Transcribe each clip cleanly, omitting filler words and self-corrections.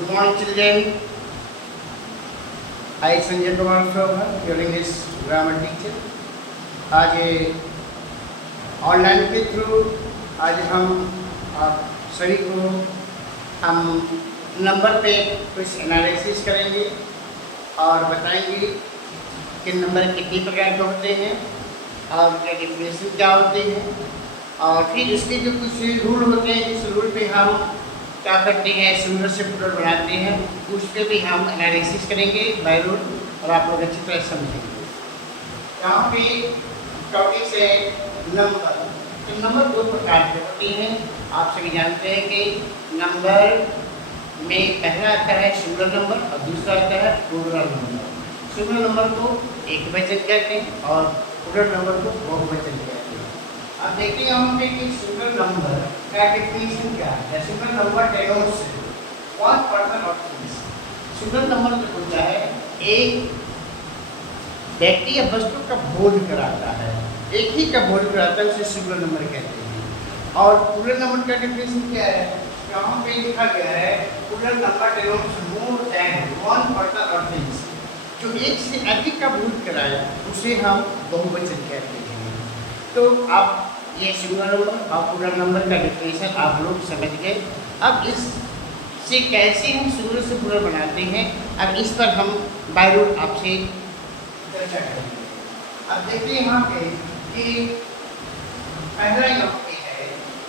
Good morning, children. I Sanjay Kumar Shobha, your English grammar teacher. आज online के through आज हम आप सभी को हम नंबर पे कुछ एनालिसिस करेंगे और बताएंगे कि नंबर कितनी प्रकार के होते हैं और उनका डेफिनेशन क्या होती है और फिर उसके जो कुछ रूल होते हैं जिस रूल पे हम क्या करते हैं सिंगुलर से प्लूरल बनाते हैं उस पर भी हम एनालिसिस करेंगे बाय रूल और आप लोग अच्छी तरह समझेंगे। यहाँ पे टॉपिक से नंबर, तो नंबर दो प्रकार के होते हैं। आप सभी जानते हैं कि नंबर में पहला आता है सिंगुलर नंबर और दूसरा आता है प्लूरल नंबर। सिंगुलर नंबर को एक वचन कहते हैं और प्लूरल नंबर को बहुवचन कहते हैं। अब देखिए यहाँ पे कि सिंगुलर नंबर का डेफिनेशन क्या है। Singular number denotes one person of things. Singular number जो होता है एक व्यक्ति या वस्तु का बोध कराता है, एक ही का बोध कराता है, उसे सिंगुलर नंबर कहते हैं। और प्लूरल नंबर का डेफिनेशन क्या है, यहाँ पे लिखा गया है plural number denotes more than one person of things. जो एक से अधिक का बोध कराया उसे हम बहुवचन कहते हैं। तो आप ये सिंगुलर नंबर और प्लूरल नंबर का डेफिनेशन आप लोग समझ गए। अब इससे कैसे हम सिंगुलर से प्लूरल बनाते हैं, अब इस पर हम बाय रूल आपसे चर्चा करेंगे। अब देखिए यहाँ पे कि पहला यहाँ पे है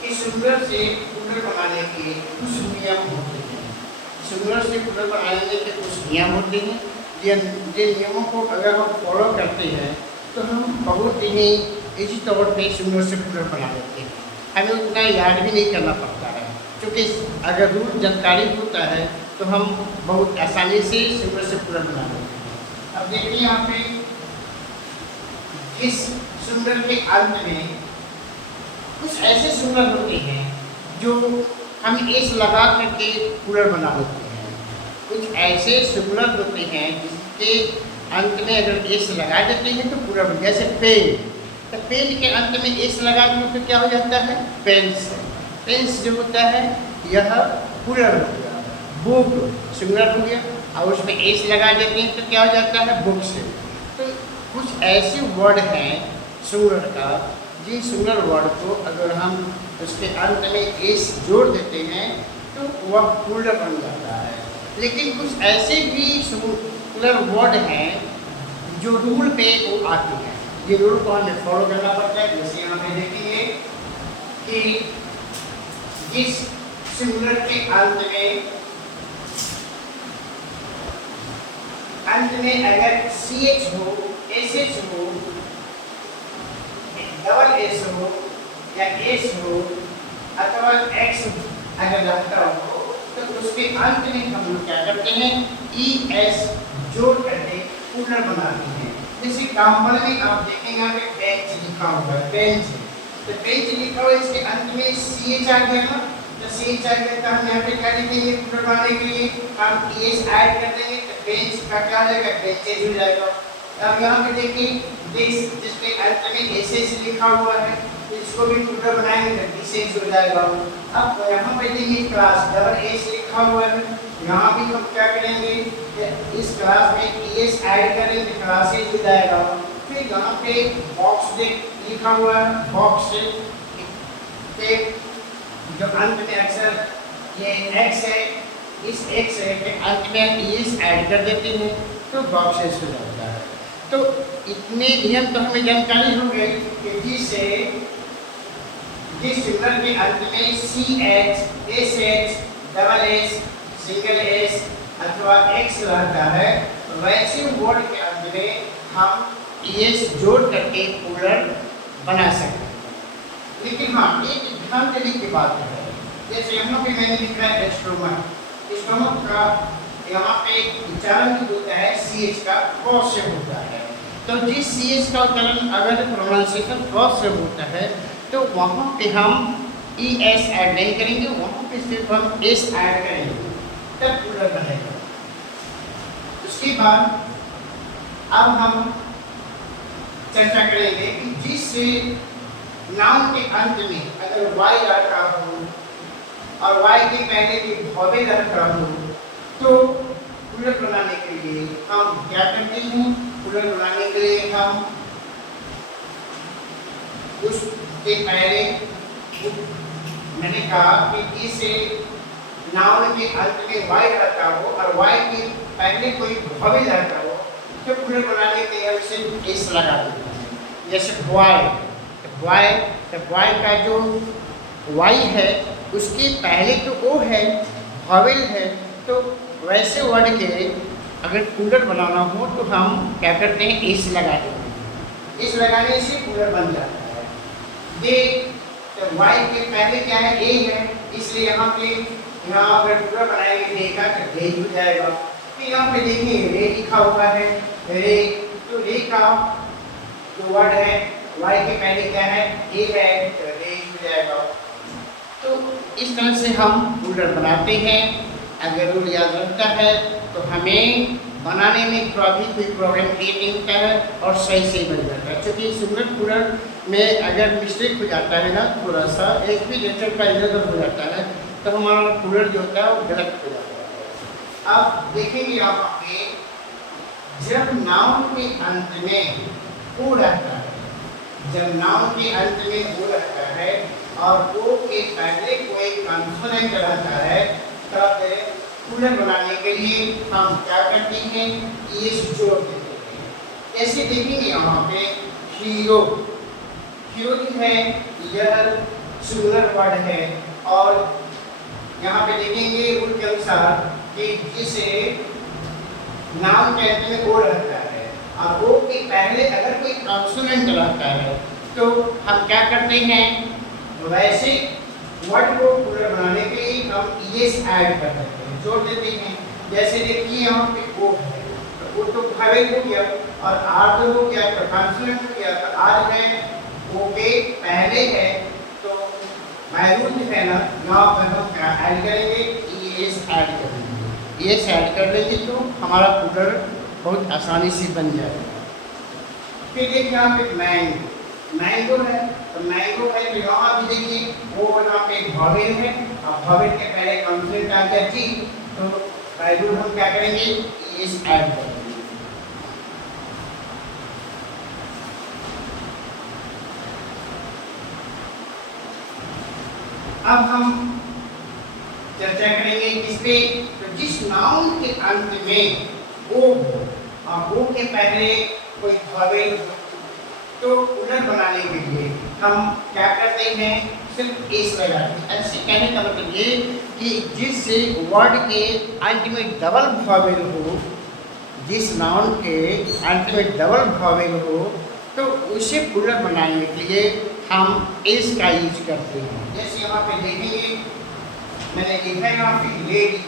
कि सिंगुलर से प्लूरल बनाने के कुछ नियम होते हैं। सिंगुलर से प्लूरल बनाने के कुछ नियम होते हैं जिन नियमों को अगर हम फॉलो करते हैं तो हम बहुत ही इसी तौर पे सिंगुलर से प्लूरल बना लेते हैं। हमें उतना याद भी नहीं करना पड़ता है, क्योंकि अगर रूल जानकारी होता है तो हम बहुत आसानी से सिंगुलर से प्लूरल बना लेते हैं। अब देखिए यहाँ पे इस सिंगुलर के अंत में कुछ ऐसे सिंगुलर होते हैं जो हम एस लगा करके प्लूरल बना लेते हैं। कुछ ऐसे सिंगुलर होते हैं जिसके अंत में अगर एस लगा देते हैं तो प्लूरल बन, जैसे पेन, तो पेन के अंत में एस लगा दें तो क्या हो जाता है पेन्स। पेन्स जो होता है यह प्लूरल हो गया। बुक सिंगुलर हो गया और उसमें एस लगा देते हैं तो क्या हो जाता है बुक्स। तो कुछ ऐसे वर्ड हैं सिंगुलर का जिन सिंगुलर वर्ड को अगर हम उसके अंत में एस जोड़ देते हैं तो वह प्लूरल बन जाता है। लेकिन कुछ ऐसे भी सिंगुलर वर्ड हैं जो रूल पे वो आते हैं, ये रूल को हमें फॉलो करना पड़ता है। जैसे यहाँ पे देखेंगे कि जिस सिंगुलर के अंत में अगर सी एच हो, एस एच हो, डबल एस हो या एस हो अथवा एक्स अगर रहता हो तो उसके अंत में हम लोग क्या करते हैं ई एस जोड़ करके प्लूरल बनाते हैं। जैसे एग्जाम्पल में आप देखेंगे यहाँ पे बेंच लिखा हुआ है, बेंच, तो बेंच लिखा हुआ इसके अंत में सी एच आ गया ना, तो सी एच आ गया तो हम यहाँ पे क्या लिखेंगे प्लूरल बनाने के लिए हम ई एस ऐड कर देंगे तो बेंच का क्या हो जाएगा बेंचेज हो जाएगा। अब यहाँ पे देखिए दिस जिसके अंत में एस एस लिखा हुआ है तो इसको भी प्लूरल बनाएंगे तो दिस हो जाएगा। अब यहाँ पे देखिए क्लास डबल एस लिखा हुआ है, यहाँ भी हम क्या करेंगे इस क्लास में एस ऐड करेंगे तो क्लासेज हो जाएगा। फिर यहाँ पे बॉक्स लिखा हुआ है, बॉक्स के जो अंत में अक्षर ये एक्स है, इस एक्स के अंत में एस ऐड कर देते हैं तो बॉक्सेस हो जाता है। तो इतने नियम तो हमें जानकारी हो गई कि जिस सिंगुलर के अंत में C H, S H, double S, single S अथवा एक्स रहता है वैसे वर्ड के अंत में हम एस जोड़ करके प्लूरल बना सकते हैं। लेकिन हाँ एक ध्यान देने की बात है, जैसे यहाँ पे मैंने लिखा है स्टोमक, स्टोमक का यहाँ पे उच्चारण जो होता है सी एच का क्रॉस से होता है। तो जिस सी एच का उच्चारण अगर प्रोनाउंसिएशन क्रॉस से होता है तो वहाँ पे हम ई एस ऐड नहीं करेंगे, वहाँ पे सिर्फ हम एस ऐड करेंगे तब प्लूरल बनेगा। उसके बाद अब हम चर्चा करेंगे कि जिस नाउन के अंत में अगर वाई रखा हो और वाई के पहले भी भॉवेल रखा हो तो कूलर बनाने के लिए हम क्या करते हैं? कूलर बनाने के लिए हम उसके पहले मैंने कहा कि इस नाउन के अंत में वाई रहता हो और वाई के पहले कोई भवेल रहता हो तो कूलर बनाने के लिए हम सिर्फ एस लगा देते हैं। जैसे बॉय, बॉय का जो वाई है उसके पहले तो ओ है, भवेल है, तो वैसे वर्ड के अगर कूलर बनाना हो तो हम क्या करते हैं? एस लगा देते हैं। एस लगाने से कूलर बन जाता है। दे, तो वाई के पहले क्या है? ए है, इसलिए यहाँ अगर कूलर बनाएंगे दे का तो दे हो जाएगा। तो यहाँ पे देखिए रे लिखा हुआ है, रे, तो रे का जो वर्ड है वाई के पहले क्या है? ए है, तो रे हो जाएगा। तो इस तरह से हम कूलर बनाते हैं। अगर रूल याद रखता है तो हमें बनाने में थोड़ा भी कोई प्रॉब्लम क्रिएट नहीं होता है और सही से बन जाता है। क्योंकि सिंगल कूलर में अगर मिस्टेक हो जाता है ना, थोड़ा सा एक भी लेटर का इधर उधर हो जाता है तो हमारा कूलर जो होता है वो गलत हो जाता है। अब देखेंगे यहाँ पे जब नाउन के अंत में ओ रहता है, जब नाउन के अंत में ओ रहता है और ओ के पहले कोई कॉन्सोनेंट रहता है तब कूलर बनाने के लिए हम क्या करते हैं? ये जोड़ देते हैं। ऐसे देखेंगे यहाँ पे हीरो, हीरो है, यह सिंगुलर वर्ड है और यहाँ पे देखेंगे रूल के अनुसार कि जिसे नाउन के अंत में ओ रहता है और ओ के पहले अगर कोई कॉन्सोनेंट रहता है तो हम क्या करते हैं? वैसे वर्ड को कूलर बनाने के लिए हम एस ऐड कर सकते हैं, जोड़ देते हैं। जैसे देखिए यहाँ पे ओ है तो ओ तो भवेल हो गया और आर तो हो गया तो कॉन्सोनेंट हो गया, तो आर है ओ के पहले है तो मैरून है ना, यहाँ पर हम क्या ऐड करेंगे? एस ऐड करेंगे। एस ऐड कर लेंगे तो हमारा कूलर बहुत आसानी से बन जाएगा। फिर देखिए यहाँ पे मैंगो है, तो मैंगो है तो यहाँ भी देखिए वो यहाँ पे भवेल है और भवेल के पहले कॉन्सोनेंट आ गया जी, तो मैंगो हम क्या करेंगे? एस ऐड करेंगे। अब हम चर्चा करेंगे किस पे? तो जिस नाउन के अंत में ओ हो और ओ के पहले कोई भवेल तो कूलर बनाने के लिए हम क्या करते हैं? सिर्फ एस लगाते हैं। ऐसे कहने का मतलब ये कि जिस वर्ड के अंत में डबल भवेल हो, जिस नाउन के अंत में डबल भवेल हो तो उसे कूलर बनाने के लिए हम एस का यूज करते हैं। जैसे यहाँ पे देखेंगे मैंने लिखा है यहाँ पे लेडी,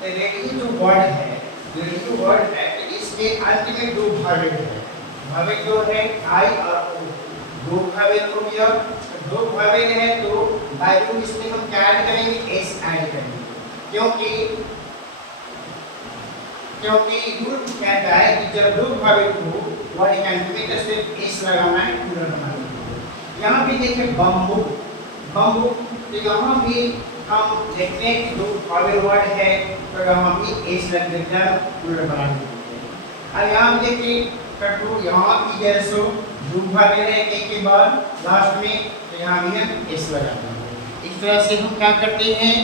तो लेडी जो वर्ड है, लेडी जो वर्ड है तो इसके अंत में दो भवेल है, भवेल जो है आई और ओ, दो भवेल हो गया, दो भवेल है तो बायू इसमें हम क्या ऐड करेंगे? एस ऐड करेंगे। क्योंकि रूल कहता है कि जब दो भवेल हो वर्ड के अंत में तो सिर्फ एस लगाना है कूलर बनाने के लिए। यहाँ भी देखिए बम्बू, बम्बू, तो यहाँ भी हम देखते हैं कि दो भवेल वर्ड है तो यहाँ भी एस लग देता है कूलर बनाने के लिए। और यहाँ भी देखिए कटरू, यहाँ भी जैसो दो भवेल है एक के बाद लास्ट में तो यहाँ भी हम एस लगाते हैं। इस तरह से हम क्या करते हैं?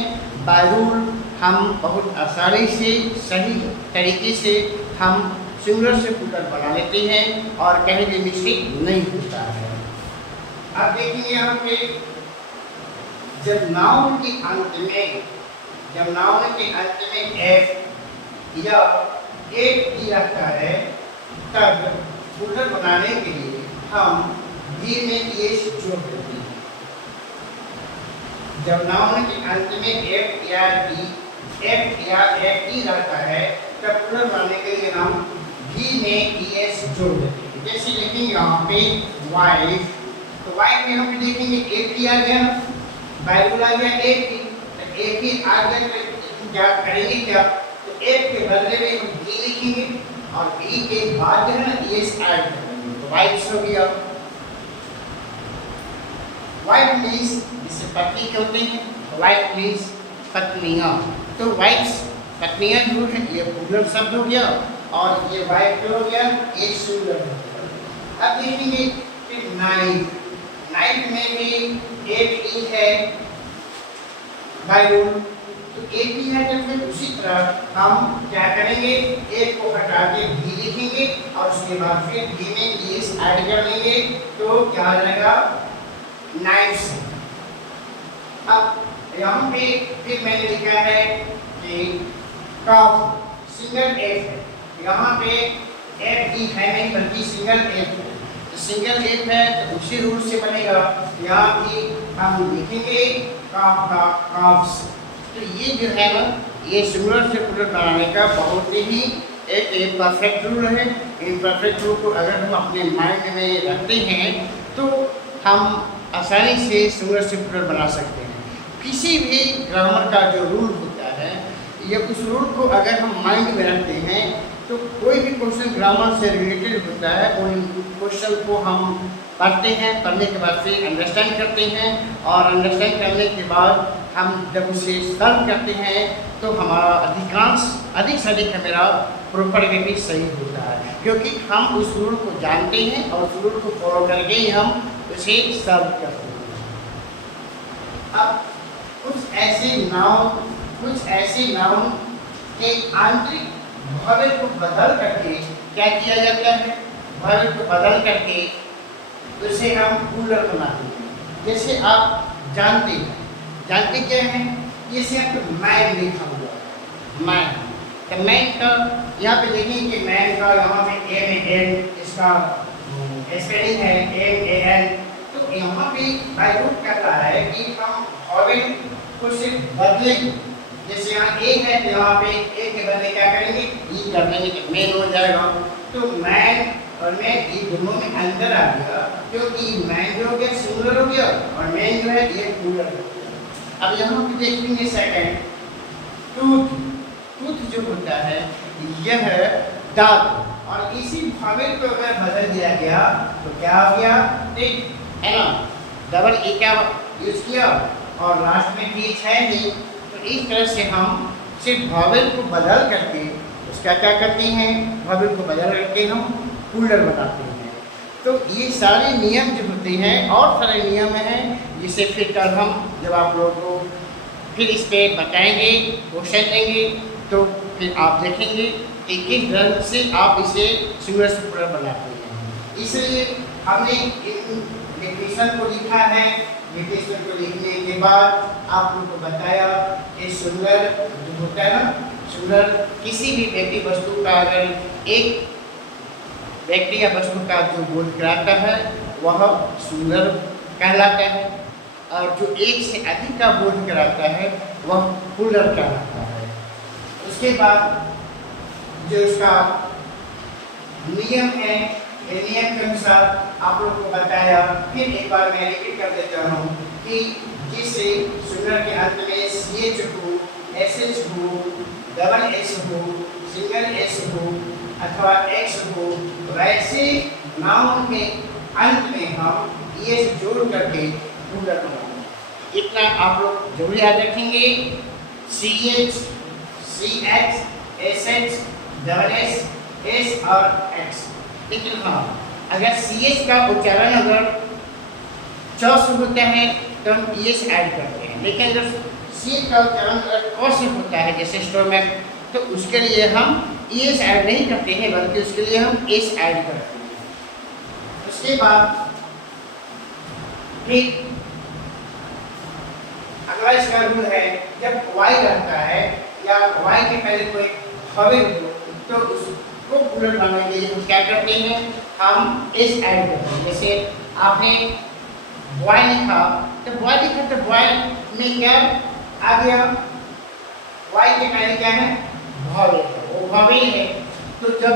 बाय रूल हम बहुत आसानी से सही तरीके से हम सिंगुलर से कूलर बना लेते हैं और कहीं भी मिस्टेक नहीं होता है। अब देखिए यहाँ पे जब नाउन के अंत में एफ या एक ई रहता है तब कूलर बनाने के लिए हम भी में एस जोड़ देते हैं। जब नाउन के अंत में एफ या एफ ई रहता है तब कूलर बनाने के लिए हम भी में एस जोड़ देते हैं। जैसे लिखेंगे यहाँ पे वाइफ, तो वाइफ में हम देखेंगे एफ ई आ गया, बाइबल आ गया एफ ई, तो एफ ई आ गया तो क्या करेंगे? क्या तो एफ के बदले में हम बी लिखेंगे और बी के बाद जो है ना एस ऐड करेंगे तो वाइफ्स हो गया। वाइफ मीन्स जिससे पत्नी कहते हैं, वाइफ मीन्स पत्नियां, तो वाइफ्स पत्नियां जो है ये प्लूरल शब्द हो गया और ये वाइफ जो हो गया ये सिंगुलर हो गया। अब देखेंगे कि नाइट, नाइट में भी एक ई है बाय रूल, तो एक ही है तो फिर उसी तरह हम क्या करेंगे, एक को हटा के भी लिखेंगे और उसके बाद फिर भी में एस ऐड कर लेंगे तो क्या आ जाएगा नाइट्स। अब यहाँ पे फिर मैंने लिखा है कि कॉफ सिंगल एफ है, यहाँ पे एफ ई है नहीं बल्कि सिंगल एफ है, तो सिंगल एफ है तो उसी रूल से बनेगा। यहाँ भी हम लिखेंगे कॉफ का कॉफ्स। तो ये जो है ना ये सिंगुलर से प्लूरल बनाने का बहुत ही एक परफेक्ट रूल है। इन परफेक्ट रूल को अगर हम अपने माइंड में रखते हैं तो हम आसानी से सिंगुलर से प्लूरल बना सकते हैं। किसी भी ग्रामर का जो रूल होता है या उस रूल को अगर हम माइंड में रखते हैं तो कोई भी क्वेश्चन ग्रामर से रिलेटेड होता है उन क्वेश्चन को हम पढ़ते हैं, पढ़ने के बाद फिर अंडरस्टैंड करते हैं और अंडरस्टैंड करने के बाद हम जब उसे सॉल्व करते हैं तो हमारा अधिक से अधिक मेरा प्रॉपर वे भी सही होता है, क्योंकि हम उस रूल को जानते हैं और उस रूल को फॉलो करके ही हम उसे सॉल्व करते हैं। अब कुछ ऐसे नाउन के आंतरिक भवेल को बदल करके क्या किया जाता है, भवेल को बदल करके उसे हम प्लूरल बनाते हैं। जैसे आप जानते क्या है, जैसे आपको मैन लिखा हुआ है, मैन, तो मैन का यहाँ पे देखिए कि मैन का यहाँ पे ए में एन इसका स्पेलिंग है MAN, तो यहाँ पे बाय रूल कर रहा है कि हम भवेल को सिर्फ बदलेंगे। जैसे यहाँ ए है तो यहाँ पे ए के बदले क्या करेंगे ई कर देंगे तो मैन हो जाएगा। तो मैन और मैन ये दोनों में अंतर आ गया क्योंकि मैन जो हो गया सिंगुलर हो गया और मैन जो है ये प्लूरल हो गया। अब यहाँ पे देखेंगे सेकंड टूथ जो होता है यह दांत और इसी भवेल को अगर बदल दिया गया तो क्या हो गया, ठीक है ना, डबल ए का यूज किया और लास्ट में टीच है नहीं, तो इस तरह से हम सिर्फ भवेल को बदल करके उसका क्या करते हैं, भवेल को बदल करके हम प्लूरल बनाते हैं। तो ये सारे नियम जो होते हैं और सारे नियम हैं जिसे फिर कल हम जब आप लोगों को फिर इस पर बताएंगे, क्वेश्चन देंगे तो फिर आप देखेंगे कि किस ढंग से आप इसे सिंगुलर से प्लूरल बनाते हैं। इसलिए हमने इन डेफिनेशन को लिखा है। डेफिनेशन को लिखने के बाद आप लोगों को बताया कि सिंगुलर जो होता है ना, सिंगुलर किसी भी व्यक्ति वस्तु का अगर एक व्यक्ति या वस्तु का जो बोध कराता है वह सिंगुलर कहलाता है और जो एक से अधिक का बोध कराता है वह प्लूरल कहलाता है। उसके बाद जो इसका नियम है, ये नियम के अनुसार आप लोगों को बताया, फिर एक बार मैं रिपीट कर देता हूँ कि जिससे सिंगुलर के अंत में CH हो, SH हो, डबल S हो, सिंगल S हो अथवा X हो, वैसे नाउन के अंत में हम ये जोड़ करके प्लूरल बनाएंगे। इतना आप लोग जरूर याद रखेंगे। CH, CH, SH, double S, S और X। लेकिन हाँ, अगर CH का उच्चारण अगर च से होता है तो हम ES ऐड करते हैं, लेकिन अगर CH का उच्चारण अगर क से होता है जैसे स्टोमक तो उसके लिए हम ES ऐड नहीं करते हैं बल्कि उसके लिए हम S ऐड करते हैं। उसके बाद फिर अगला इसका रूल है, जब Y रहता है या Y के पहले कोई भवेल हो तो उसको प्लूरल बनाने के लिए हम क्या करते हैं, हम S ऐड करते हैं। जैसे आपने बॉय लिखा तो बॉय में क्या आ गया, Y के पहले क्या है भवेल, वो भवेल है। तो जब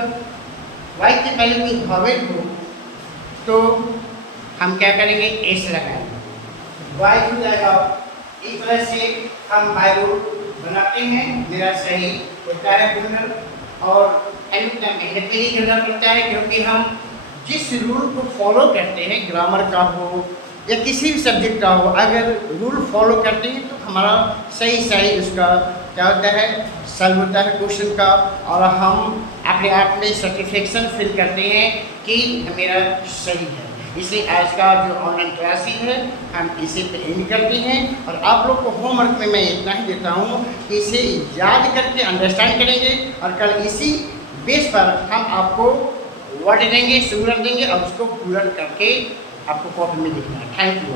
Y के पहले कोई भवेल हो तो हम क्या करेंगे S लगाएंगे, Y हो जाएगा। इस तरह से हम बाय रूल बनाते हैं, मेरा सही होता है प्लूरल और उतना मेहनत भी नहीं करना पड़ता है क्योंकि हम जिस रूल को फॉलो करते हैं ग्रामर का हो या किसी भी सब्जेक्ट का हो, अगर रूल फॉलो करते हैं तो हमारा सही उसका क्या होता है, सॉल्व होता है क्वेश्चन का, और हम अपने आप में सेटिस्फेक्शन फील करते हैं कि मेरा सही है। इसलिए आज का जो ऑनलाइन क्लासेस है हम इसे पे एंड करते हैं, और आप लोग को होमवर्क में मैं इतना ही देता हूँ कि इसे याद करके अंडरस्टैंड करेंगे, और कल इसी बेस पर हम आपको वर्ड देंगे, सिंगुलर देंगे, और उसको पूरा करके आपको कॉपी में लिखना है। Thank you.